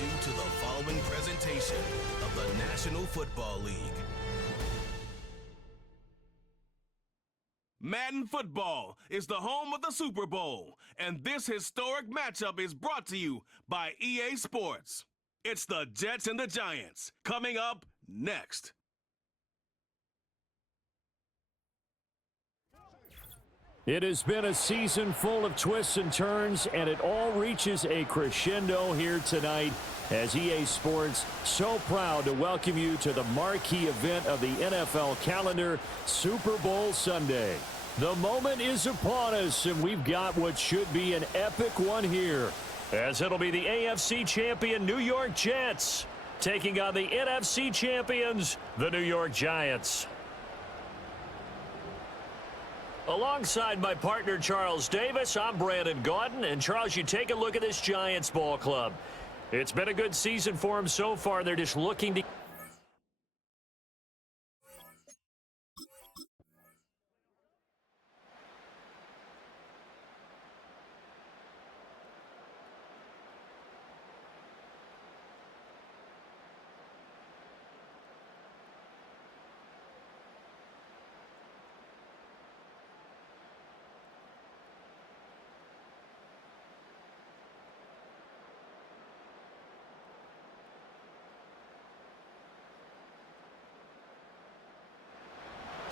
you to the following presentation of the National Football League. Madden Football is the home of the Super Bowl, and this historic matchup is brought to you by EA Sports. It's the Jets and the Giants, coming up next. It has been a season full of twists and turns, and it all reaches a crescendo here tonight as EA Sports so proud to welcome you to the marquee event of the NFL calendar, Super Bowl Sunday. The moment is upon us, and we've got what should be an epic one here, as it'll be the AFC champion New York Jets taking on the NFC champions, the New York Giants. Alongside my partner, Charles Davis, I'm Brandon Gaudin. And, Charles, you take a look at this Giants ball club. It's been a good season for them so far. They're just looking to...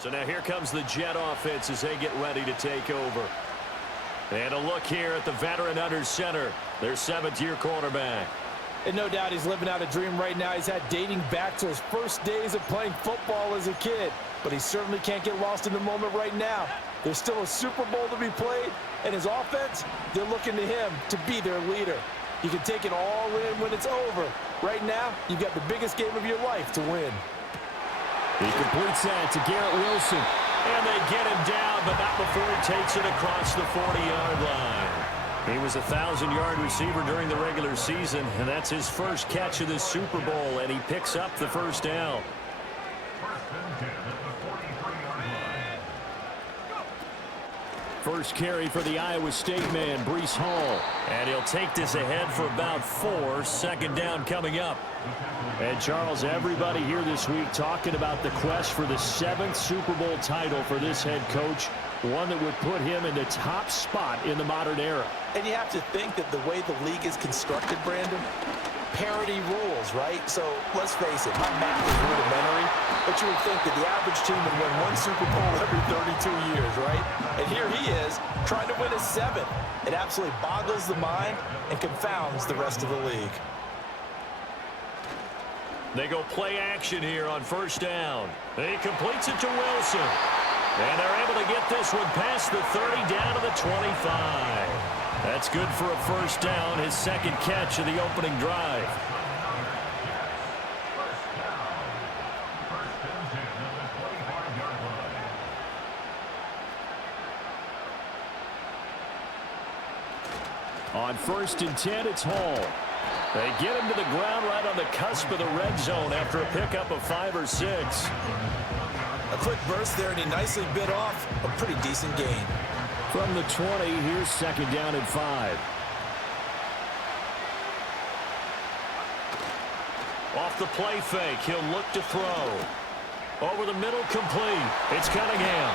So now here comes the Jet offense as they get ready to take over. And a look here at the veteran under center, their seventh-year quarterback. And no doubt he's living out a dream right now. He's had dating back to his first days of playing football as a kid. But he certainly can't get lost in the moment right now. There's still a Super Bowl to be played, and his offense, they're looking to him to be their leader. You can take it all in when it's over. Right now, you've got the biggest game of your life to win. He completes that to Garrett Wilson. And they get him down, but not before he takes it across the 40-yard line. He was a 1,000-yard receiver during the regular season, and that's his first catch of this Super Bowl, and he picks up the first down. First carry for the Iowa State man, Breece Hall. And he'll take this ahead for about 4. Second down coming up. And, Charles, everybody here this week talking about the quest for the 7th Super Bowl title for this head coach, one that would put him in the top spot in the modern era. And you have to think that the way the league is constructed, Brandon, parity rules, right? So let's face it, my math is rudimentary, but you would think that the average team would win one Super Bowl every 32 years, right? And here he is trying to win his 7th. It absolutely boggles the mind and confounds the rest of the league. They go play action here on first down. He completes it to Wilson. And they're able to get this one past the 30 down to the 25. That's good for a first down, his second catch of the opening drive. On 1st and 10, it's Hall. They get him to the ground right on the cusp of the red zone after a pickup of 5 or 6. A quick burst there, and he nicely bit off a pretty decent gain. From the 20, here's second down and 5. Off the play fake, he'll look to throw. Over the middle, complete. It's Cunningham.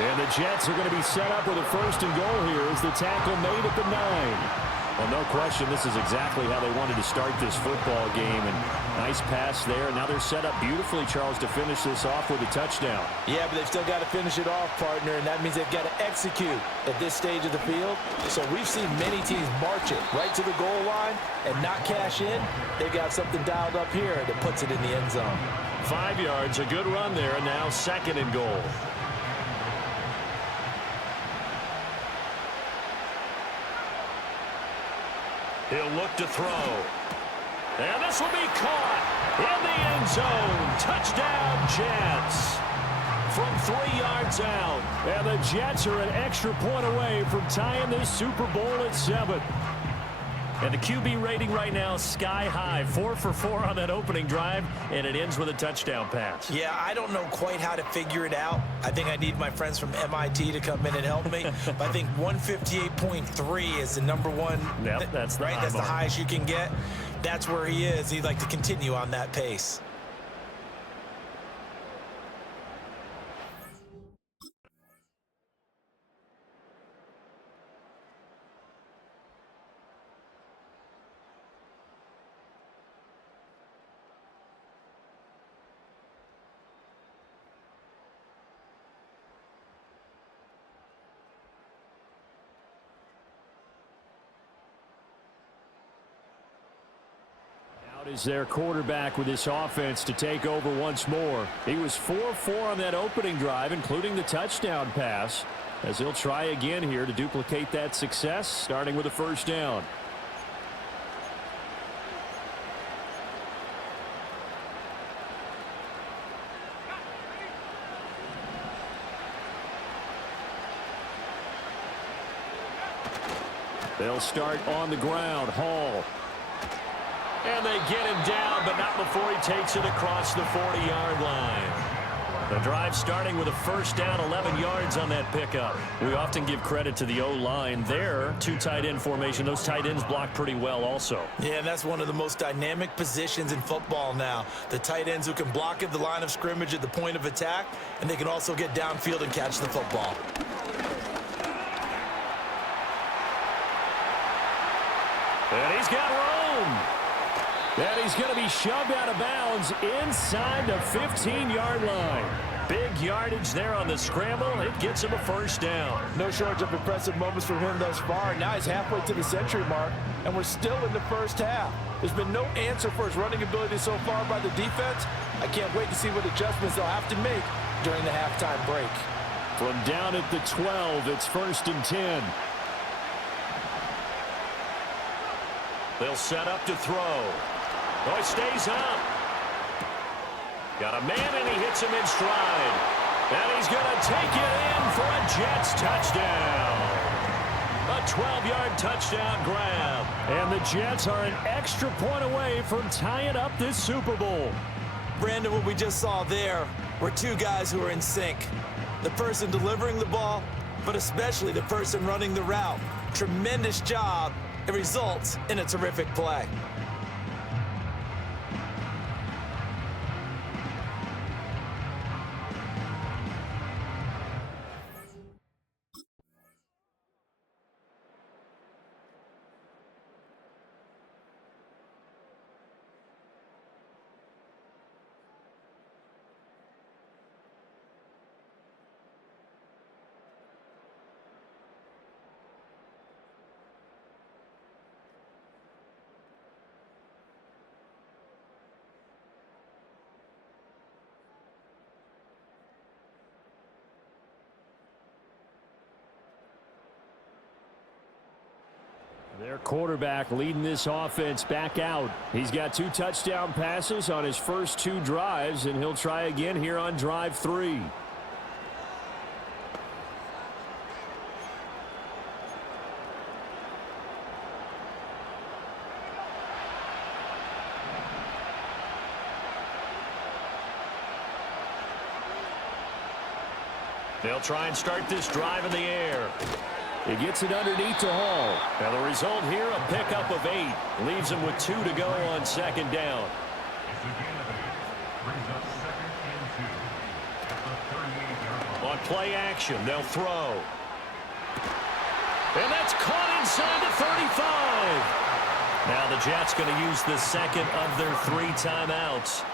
And the Jets are going to be set up with a 1st and goal here as the tackle made at the 9. Well, no question, this is exactly how they wanted to start this football game. And nice pass there. Now they're set up beautifully, Charles, to finish this off with a touchdown. Yeah, but they've still got to finish it off, partner, and that means they've got to execute at this stage of the field. So we've seen many teams march it right to the goal line and not cash in. They've got something dialed up here that puts it in the end zone. 5 yards, a good run there, and now 2nd and goal. He'll look to throw. And this will be caught in the end zone. Touchdown, Jets. From 3 yards out. And the Jets are an extra point away from tying this Super Bowl at 7. And the QB rating right now, sky high. 4 for 4 on that opening drive, and it ends with a touchdown pass. Yeah, I don't know quite how to figure it out. I think I need my friends from MIT to come in and help me. But I think 158.3 is the number one. Yep, that's the right. That's the highest you can get. that's where he is. He'd like to continue on that pace. Is their quarterback with this offense to take over once more. He was 4-4 on that opening drive, including the touchdown pass, as he'll try again here to duplicate that success, starting with a first down. They'll start on the ground. Hall. And they get him down, but not before he takes it across the 40-yard line. The drive starting with a first down, 11 yards on that pickup. We often give credit to the O-line there. Two tight end formation. Those tight ends block pretty well also. Yeah, and that's one of the most dynamic positions in football now. The tight ends who can block at the line of scrimmage at the point of attack, and they can also get downfield and catch the football. And he's got room. And he's going to be shoved out of bounds inside the 15-yard line. Big yardage there on the scramble. It gets him a first down. No shortage of impressive moments from him thus far. Now he's halfway to the century mark, and we're still in the first half. There's been no answer for his running ability so far by the defense. I can't wait to see what adjustments they'll have to make during the halftime break. From down at the 12, it's 1st and 10. They'll set up to throw. Oh, he stays up. Got a man, and he hits him in stride. And he's going to take it in for a Jets touchdown. A 12-yard touchdown grab. And the Jets are an extra point away from tying up this Super Bowl. Brandon, what we just saw there were two guys who are in sync. The person delivering the ball, but especially the person running the route. Tremendous job. It results in a terrific play. Their quarterback leading this offense back out. He's got 2 touchdown passes on his first 2 drives, and he'll try again here on drive 3. They'll try and start this drive in the air. He gets it underneath to Hall. And the result here, a pickup of 8. Leaves him with 2 to go on 2nd down. On play action, they'll throw. And that's caught inside the 35. Now the Jets going to use the second of their 3 timeouts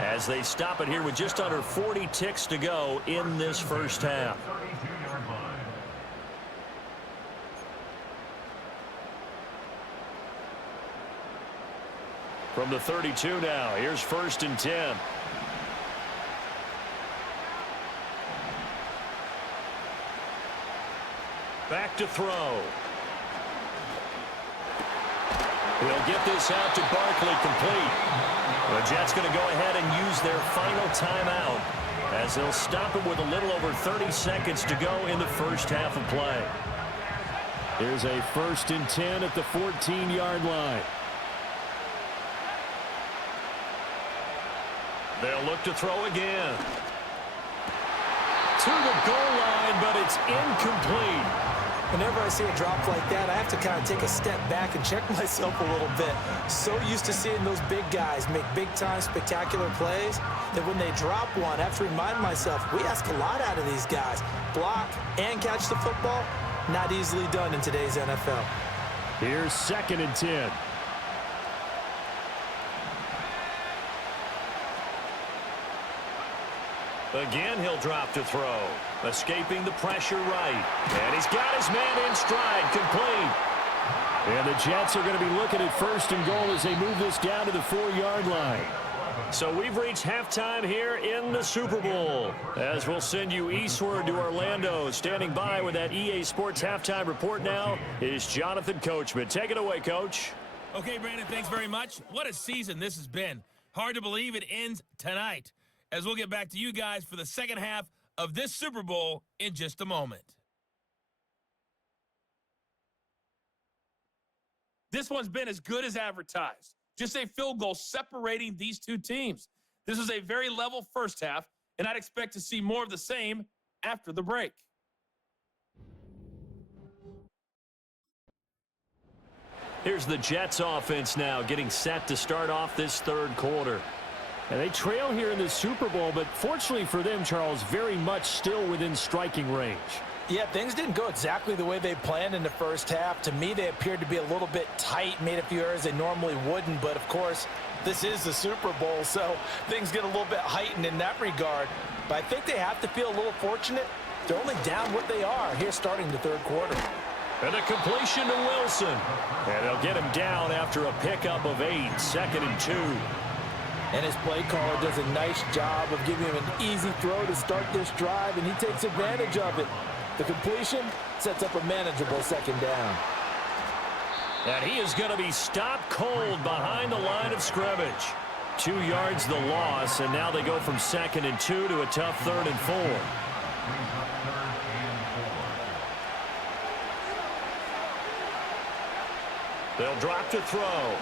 as they stop it here with just under 40 ticks to go in this first half. From the 32 now, here's 1st and 10. Back to throw. He'll get this out to Barkley complete. The Jets going to go ahead and use their final timeout as they'll stop it with a little over 30 seconds to go in the first half of play. Here's a 1st and 10 at the 14-yard line. They'll look to throw again. To the goal line, but it's incomplete. Whenever I see a drop like that, I have to kind of take a step back and check myself a little bit. So used to seeing those big guys make big-time spectacular plays that when they drop one, I have to remind myself, we ask a lot out of these guys. Block and catch the football, not easily done in today's NFL. Here's 2nd and 10. Again, he'll drop to throw. Escaping the pressure right. And he's got his man in stride, complete. And the Jets are going to be looking at 1st and goal as they move this down to the 4-yard line. So we've reached halftime here in the Super Bowl. As we'll send you eastward to Orlando. Standing by with that EA Sports halftime report now is Jonathan Coachman. Take it away, Coach. Okay, Brandon, thanks very much. What a season this has been. Hard to believe it ends tonight, as we'll get back to you guys for the second half of this Super Bowl in just a moment. This one's been as good as advertised. Just a field goal separating these two teams. This is a very level first half, and I'd expect to see more of the same after the break. Here's the Jets offense now getting set to start off this 3rd quarter. And they trail here in the Super Bowl, but fortunately for them, Charles, very much still within striking range. Yeah, things didn't go exactly the way they planned in the first half. To me, they appeared to be a little bit tight, made a few errors they normally wouldn't. But, of course, this is the Super Bowl, so things get a little bit heightened in that regard. But I think they have to feel a little fortunate. They're only down what they are here starting the 3rd quarter. And a completion to Wilson. And they'll get him down after a pickup of 8, 2nd and 2. And his play caller does a nice job of giving him an easy throw to start this drive, and he takes advantage of it. The completion sets up a manageable 2nd down. And he is going to be stopped cold behind the line of scrimmage. 2 yards the loss, and now they go from 2nd and 2 to a tough 3rd and 4. They'll drop to throw.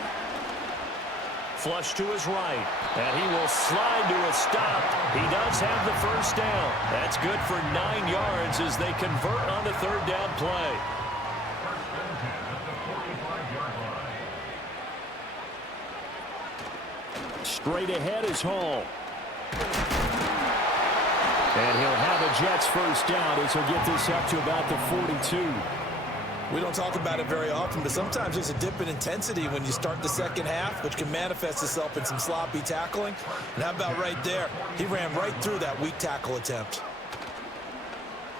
Flush to his right, and he will slide to a stop. He does have the 1st down. That's good for 9 yards as they convert on the 3rd down play. Straight ahead is Hall. And he'll have a Jets 1st down as he'll get this up to about the 42. We don't talk about it very often, but sometimes there's a dip in intensity when you start the 2nd half, which can manifest itself in some sloppy tackling. And how about right there? He ran right through that weak tackle attempt.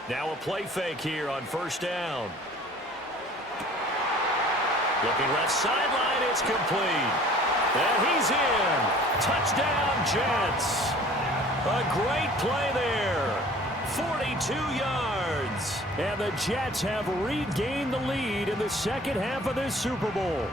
Now a play fake here on 1st down. Looking left sideline, it's complete. And he's in. Touchdown, Jets. A great play there. 42 yards. And the Jets have regained the lead in the 2nd half of this Super Bowl.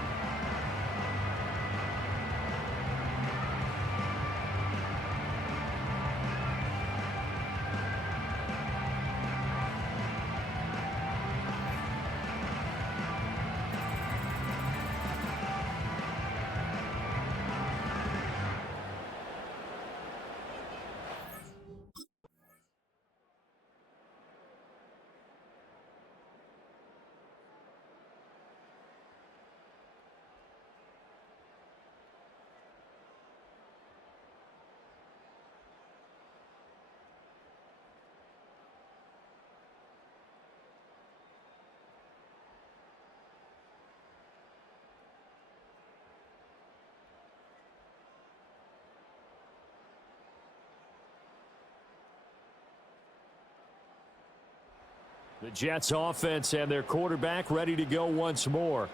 The Jets offense and their quarterback ready to go once more.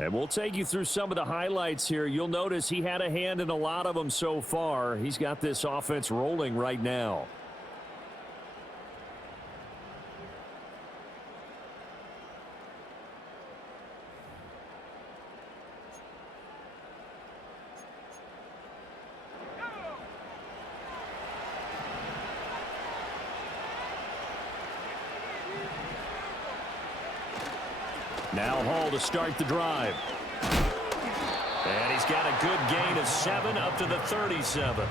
And we'll take you through some of the highlights here. You'll notice he had a hand in a lot of them so far. He's got this offense rolling right now. Now Hall to start the drive. And he's got a good gain of 7 up to the 37.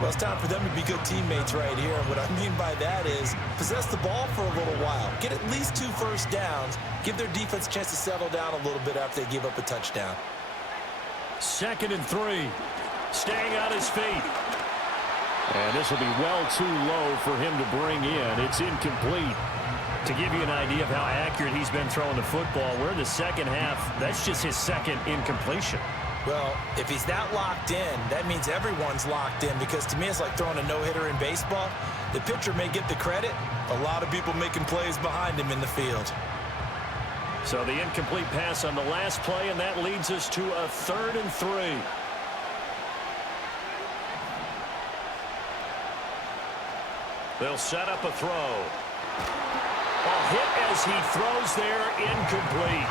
Well, it's time for them to be good teammates right here. And what I mean by that is possess the ball for a little while. Get at least 2 first downs. Give their defense a chance to settle down a little bit after they give up a touchdown. 2nd and 3. Staying on his feet. And this will be well too low for him to bring in. It's incomplete. To give you an idea of how accurate he's been throwing the football, we're in the second half. That's just his 2nd incompletion. Well, if he's that locked in, that means everyone's locked in, because to me it's like throwing a no-hitter in baseball. The pitcher may get the credit. A lot of people making plays behind him in the field. So the incomplete pass on the last play, and that leads us to a 3rd and 3. They'll set up a throw. A hit as he throws there, incomplete.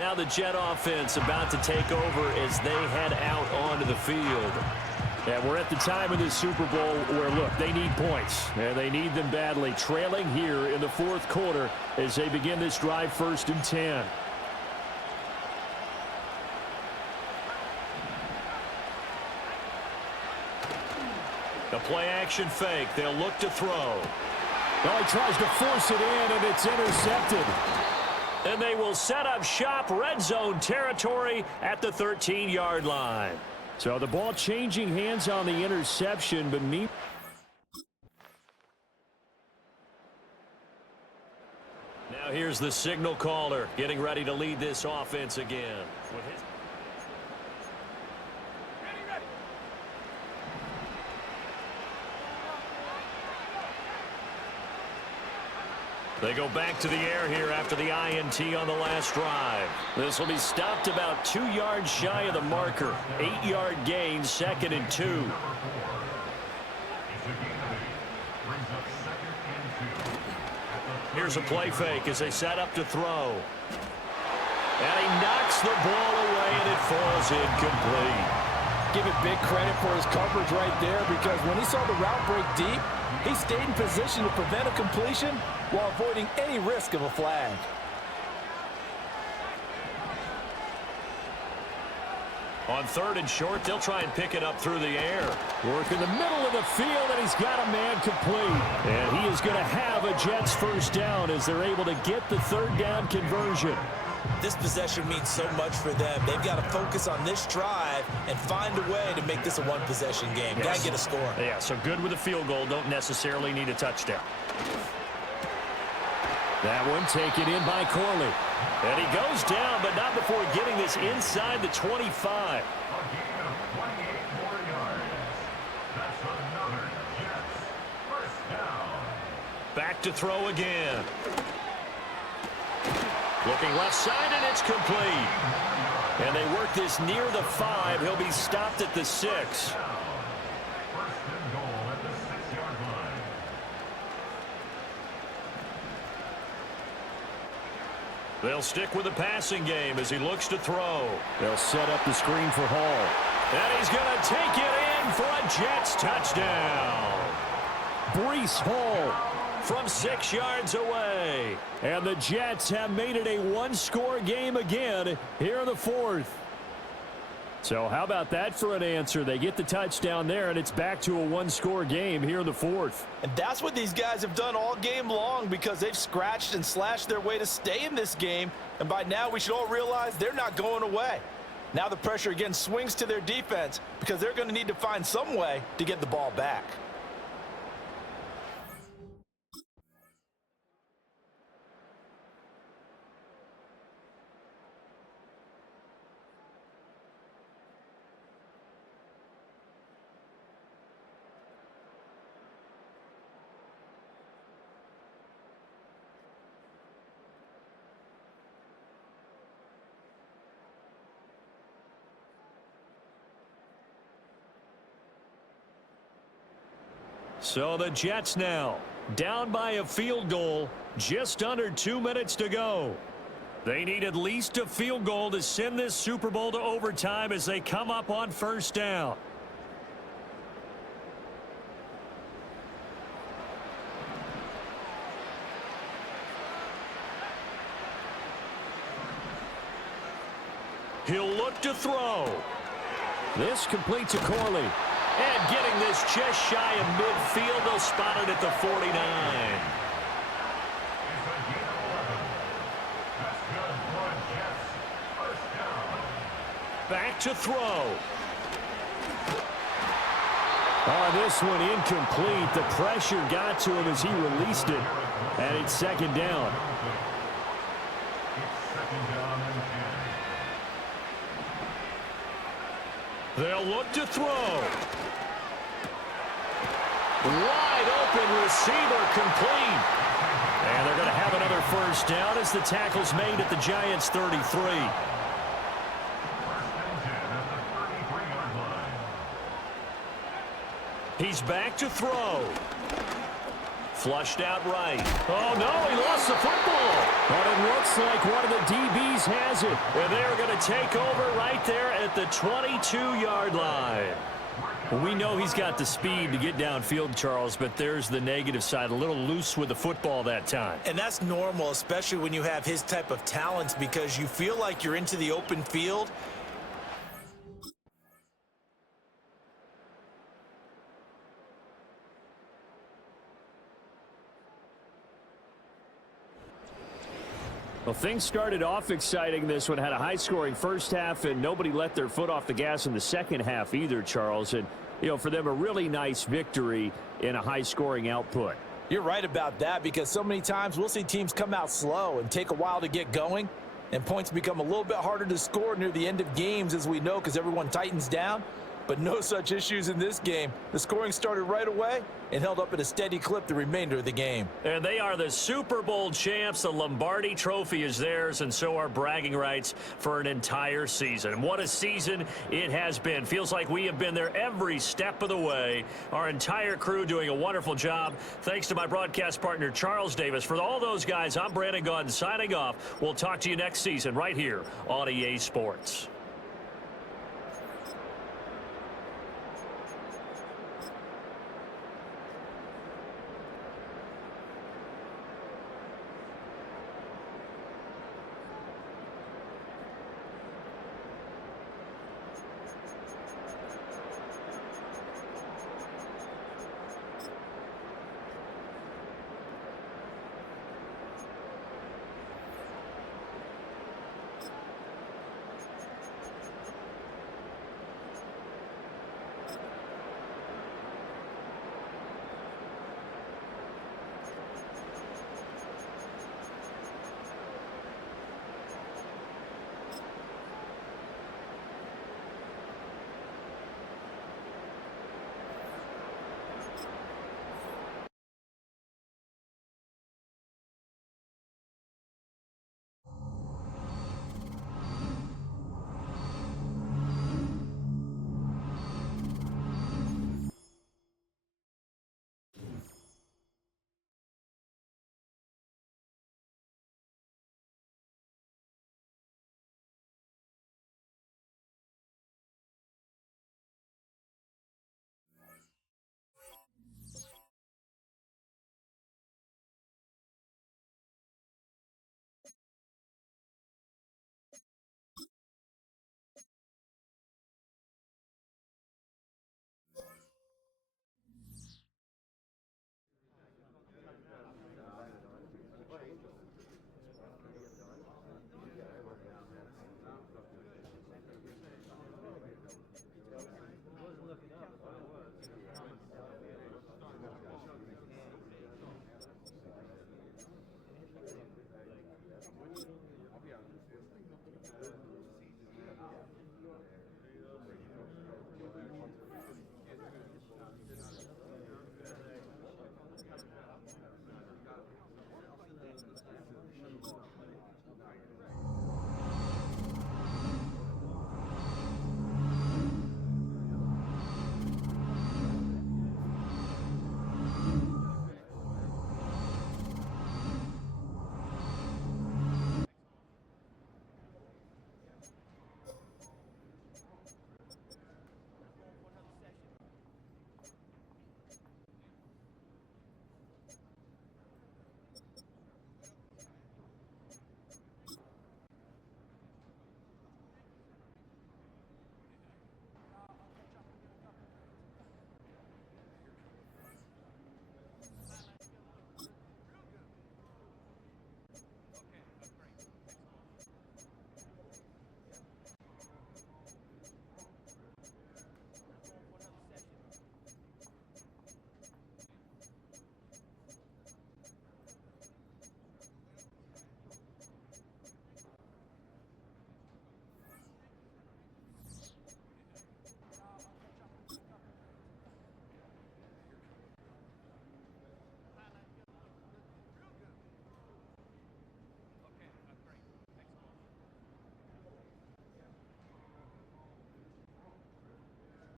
Now the Jet offense about to take over as they head out onto the field. And we're at the time of this Super Bowl where, look, they need points. And they need them badly. Trailing here in the 4th quarter as they begin this drive, 1st and 10. The play-action fake. They'll look to throw. Well, he tries to force it in, and it's intercepted. And they will set up shop, red zone territory at the 13-yard line. So the ball changing hands on the interception, but me. Now here's the signal caller getting ready to lead this offense again. With his They go back to the air here after the INT on the last drive. This will be stopped about 2 yards shy of the marker. 8-yard gain, 2nd and 2. Here's a play fake as they set up to throw. And he knocks the ball away, and it falls incomplete. Give it big credit for his coverage right there, because when he saw the route break deep, he stayed in position to prevent a completion while avoiding any risk of a flag. On 3rd and short, they'll try and pick it up through the air. Work in the middle of the field, and he's got a man complete. And he is going to have a Jets 1st down as they're able to get the 3rd down conversion. This possession means so much for them. They've got to focus on this drive and find a way to make this a one-possession game. Yes. Got to get a score. Yeah, so good with a field goal. Don't necessarily need a touchdown. That one taken in by Corley. And he goes down, but not before getting this inside the 25. Back to throw again. Looking left side, and it's complete. And they work this near the 5. He'll be stopped at the 6. They'll stick with the passing game as he looks to throw. They'll set up the screen for Hall. And he's going to take it in for a Jets touchdown. Breece Hall from 6 yards away. And the Jets have made it a one-score game again here in the 4th. So how about that for an answer? They get the touchdown there, and it's back to a one-score game here in the 4th. And that's what these guys have done all game long, because they've scratched and slashed their way to stay in this game. And by now, we should all realize they're not going away. Now the pressure again swings to their defense, because they're going to need to find some way to get the ball back. So the Jets now down by a field goal, just under 2 minutes to go. They need at least a field goal to send this Super Bowl to overtime as they come up on first down. He'll look to throw. This completes to Corley. And getting this just shy of midfield, they'll spot it at the 49. Back to throw. Oh, this one incomplete. The pressure got to him as he released it. And it's second down. They'll look to throw. Wide open receiver complete. And they're going to have another first down as the tackle's made at the Giants' 33. He's back to throw. Flushed out right. Oh, no, he lost the football. But it looks like one of the DBs has it. And they're going to take over right there at the 22-yard line. Well, we know he's got the speed to get downfield, Charles, but there's the negative side. A little loose with the football that time. And that's normal, especially when you have his type of talents, because you feel like you're into the open field. Well, things started off exciting. This one had a high-scoring first half, and nobody let their foot off the gas in the second half either, Charles. And, you know, for them, a really nice victory in a high-scoring output. You're right about that, because so many times we'll see teams come out slow and take a while to get going, and points become a little bit harder to score near the end of games, as we know, because everyone tightens down. But no such issues in this game. The scoring started right away and held up at a steady clip the remainder of the game. And they are the Super Bowl champs. The Lombardi Trophy is theirs, and so are bragging rights for an entire season. What a season it has been. Feels like we have been there every step of the way. Our entire crew doing a wonderful job. Thanks to my broadcast partner, Charles Davis. For all those guys, I'm Brandon Gaudin signing off. We'll talk to you next season right here on EA Sports.